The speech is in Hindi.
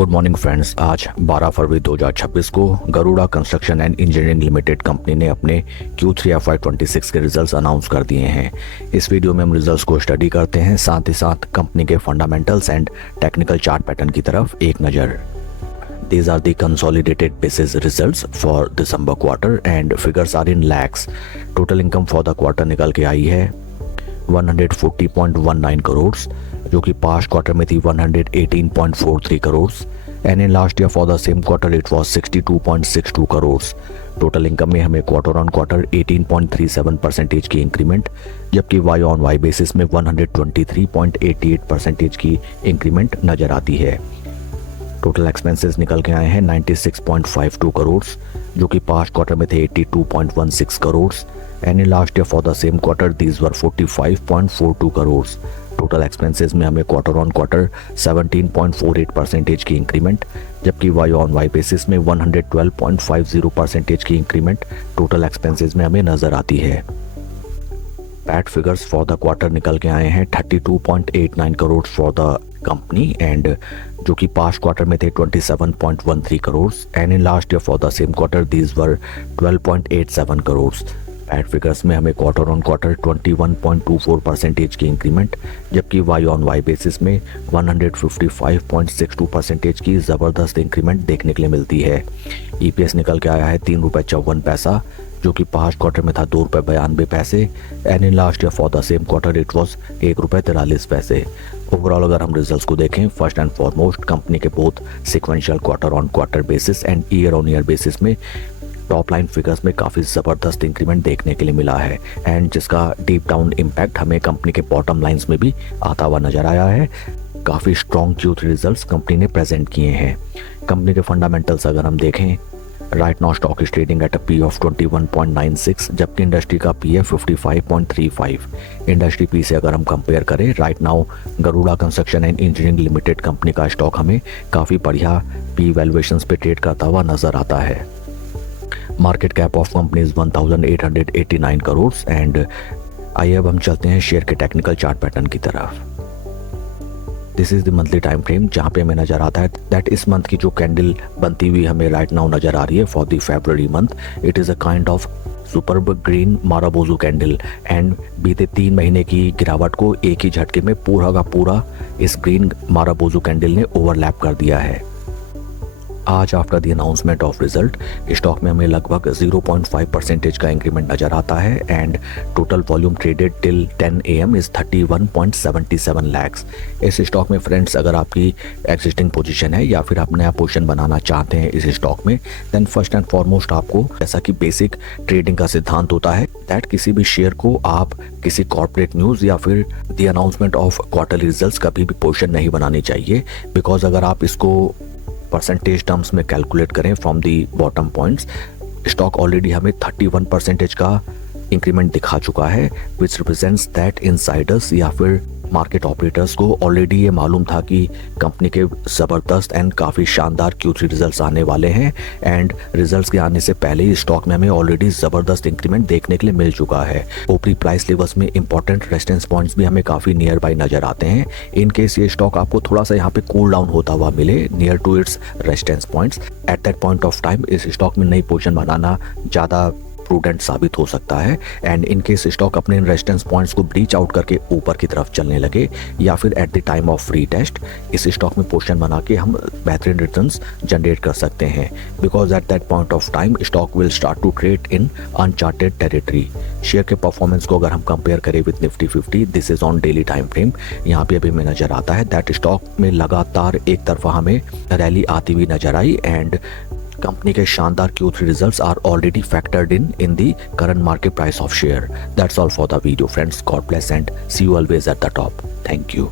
Good morning friends. आज 12 फरवरी 2026 को Garuda construction and engineering limited company ने अपने Q3 FY26 के रिजल्ट्स अनाउंस कर दिए हैं। इस वीडियो में हम रिजल्ट्स को स्टडी करते हैं, साथ ही साथ कंपनी के fundamentals and technical chart pattern की तरफ एक नज़र। These are the consolidated basis results for December quarter and figures are in lakhs. Total income for the quarter निकल के आई है 140.19 करोड़, जो कि पास्ट क्वार्टर में थी 118.43 crore and in last year for the same quarter it was 62.62 crore. Total income में हमें क्वार्टर ऑन क्वार्टर 18.37% की इंक्रीमेंट, जबकि वाई ऑन वाई बेसिस में 123.88% की इंक्रीमेंट नज़र आती है। टोटल एक्सपेंसेस निकल के आए हैं 96.52 करोड़, जो कि पास्ट क्वार्टर में थे 82.16 crore and in last year for the same quarter these were 45.42 crore. Total expenses में हमें क्वार्टर ऑन क्वार्टर 17.48% की इंक्रीमेंट, जबकि वाई ऑन वाई बेसिस में 112.50% की इंक्रीमेंट टोटल एक्सपेंसेस में हमें नज़र आती है। PAT figures for the quarter निकल के आए हैं 32.89 crore for the company and जो कि पास्ट क्वार्टर में थे 27.13 crore and in last year for the same quarter these were 12.87 crore. PAT figures में हमें क्वार्टर ऑन क्वार्टर 21.24% की इंक्रीमेंट, जबकि वाई ऑन वाई बेसिस में 155.62% की ज़बरदस्त इंक्रीमेंट देखने के लिए मिलती है। ईपीएस निकल के आया है 3 रुपये 54 पैसा, जो कि पास्ट क्वार्टर में था 2 रुपये 92 पैसे and in last year for the same quarter it was 1 रुपये 43 पैसे। ओवरऑल अगर हम रिजल्ट्स को देखें, फर्स्ट एंड फॉरमोस्ट कंपनी के both sequential quarter on quarter basis and year on year basis में टॉप लाइन फिगर्स में काफ़ी ज़बरदस्त इंक्रीमेंट देखने के लिए मिला है एंड जिसका डीप डाउन इम्पैक्ट हमें कंपनी के बॉटम लाइंस में भी आता हुआ नजर आया है। काफ़ी स्ट्रॉन्ग Q3 रिजल्ट्स कंपनी ने प्रेजेंट किए हैं। कंपनी के फंडामेंटल्स अगर हम देखें, right now stock is trading at a P of 21.96, जबकि इंडस्ट्री का पी है 55.35। इंडस्ट्री पी से अगर हम कंपेयर करें, right now Garuda construction and engineering limited company का स्टॉक हमें काफ़ी बढ़िया पी वैल्यूएशंस पे ट्रेड करता हुआ नजर आता है। Market cap of company is 1889 crore and आइए अब हम चलते हैं शेयर के टेक्निकल चार्ट पैटर्न की तरफ। This is the monthly time frame, जहाँ पे हमें नजर आता है दैट इस मंथ की जो कैंडल बनती हुई हमें राइट नाउ नजर आ रही है for the February month, it is a kind of superb green marubozu candle and बीते 3 महीने की गिरावट को एक ही झटके में पूरा का पूरा इस ग्रीन माराबोजू कैंडल ने ओवरलैप कर दिया है। आज after the announcement of result stock में हमें लगभग 0.5% का इंक्रीमेंट नजर आता है and total volume traded till 10 AM is 31.77 lakhs. इस स्टॉक में फ्रेंड्स अगर आपकी एग्जिस्टिंग पोजीशन है या फिर आप नया पोजीशन बनाना चाहते हैं इस स्टॉक में, देन फर्स्ट एंड फॉरमोस्ट आपको, जैसा कि बेसिक ट्रेडिंग का सिद्धांत होता है, दैट किसी भी शेयर को आप किसी कॉर्पोरेट न्यूज़ या फिर the announcement of quarterly results कभी भी पोजीशन नहीं बनानी चाहिए, बिकॉज अगर आप इसको परसेंटेज टर्म्स में कैलकुलेट करें from the bottom points, stock already हमें 31% का इंक्रीमेंट दिखा चुका है, विच रिप्रेजेंट्स दैट इनसाइडर्स या फिर मार्केट ऑपरेटर्स को ऑलरेडी ये मालूम था कि कंपनी के ज़बरदस्त एंड काफ़ी शानदार Q3 रिजल्ट्स आने वाले हैं एंड रिजल्ट्स के आने से पहले ही स्टॉक में हमें ऑलरेडी ज़बरदस्त इंक्रीमेंट देखने के लिए मिल चुका है। ऊपरी प्राइस लेवल्स में इंपॉर्टेंट रेजिस्टेंस पॉइंट्स भी हमें काफ़ी नियर बाई नज़र आते हैं। इन केस ये स्टॉक आपको थोड़ा सा यहाँ पे कूल डाउन होता हुआ मिले near to its resistance points, at that point of time इस स्टॉक में नई पोजीशन बनाना ज़्यादा प्रूडेंट साबित हो सकता है एंड इन केस स्टॉक अपने रेजिस्टेंस पॉइंट्स को ब्रीच आउट करके ऊपर की तरफ चलने लगे या फिर at the time of free test इस स्टॉक में पोजीशन बना के हम बेहतरीन रिटर्न्स जनरेट कर सकते हैं, because at that point of time stock will start to trade in uncharted territory. Share के परफॉर्मेंस को अगर हम कंपेयर करें with Nifty 50, this is on daily time frame, यहाँ पे अभी हमें नजर आता है दैट स्टॉक में लगातार एक तरफा हमें रैली आती हुई नजर आई एंड कंपनी के शानदार Q3 results are already factored in the current market price of share. That's all for the video friends, God bless and see you always at the top. Thank you.